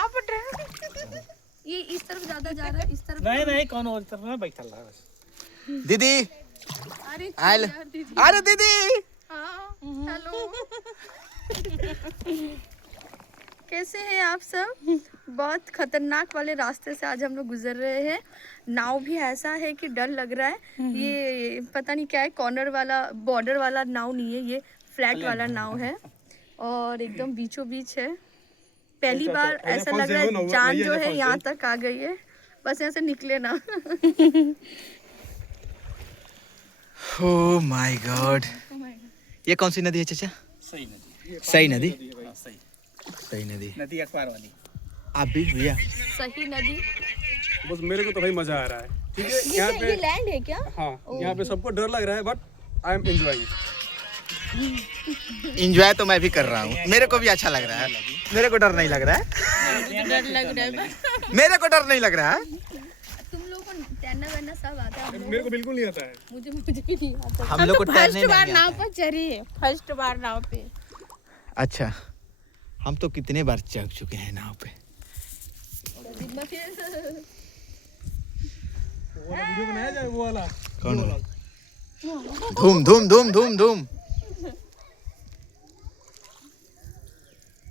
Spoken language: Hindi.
यहाँ पर ये इस तरफ ज्यादा जा रहा है, इस तरफ नहीं कौन और तरफ में बैठा रहा बस। दीदी अरे अरे दीदी हाँ हेलो कैसे हैं आप सब। बहुत खतरनाक वाले रास्ते से आज हम लोग गुजर रहे हैं। नाव भी ऐसा है कि डर लग रहा है। ये पता नहीं क्या है, कॉर्नर वाला बॉर्डर वाला नाव नहीं है, ये फ्लैट वाला नाव है और एकदम बीचों बीच है। पहली बार ऐसा लग रहा है जान जो है यहाँ तक आ गई है, बस यहाँ से निकले ना। ओह माय गॉड, ये कौन सी नदी है चाचा? सही नदी। सही नदी, सही सही नदी, नदी अखबार वाली। आप भी भैया? सही नदी। बस मेरे को तो भाई मजा आ रहा है। ठीक है, ये यहाँ ये पे लैंड है क्या? हाँ, यहाँ पे सबको डर लग रहा है but I am enjoying. Enjoy तो मैं भी कर रहा हूँ, मेरे को भी अच्छा लग रहा है। मेरे को डर नहीं लग रहा है, डर लग रहा है। मेरे को डर नहीं लग रहा है। तुम लोगों को तैरना वैरना सब आता है? मेरे को बिल्कुल नहीं आता है। मुझे भी नहीं आता। हम लोग को तैरने नहीं आता नाव है। पर चढ़ी है, फर्स्ट बार नाव पे। अच्छा, हम तो कितने बार चढ़ चुके हैं नाव पे। वो वाला वीडियो बनाया जाए, वो वाला। कौन? धूम धूम धूम धूम धूम।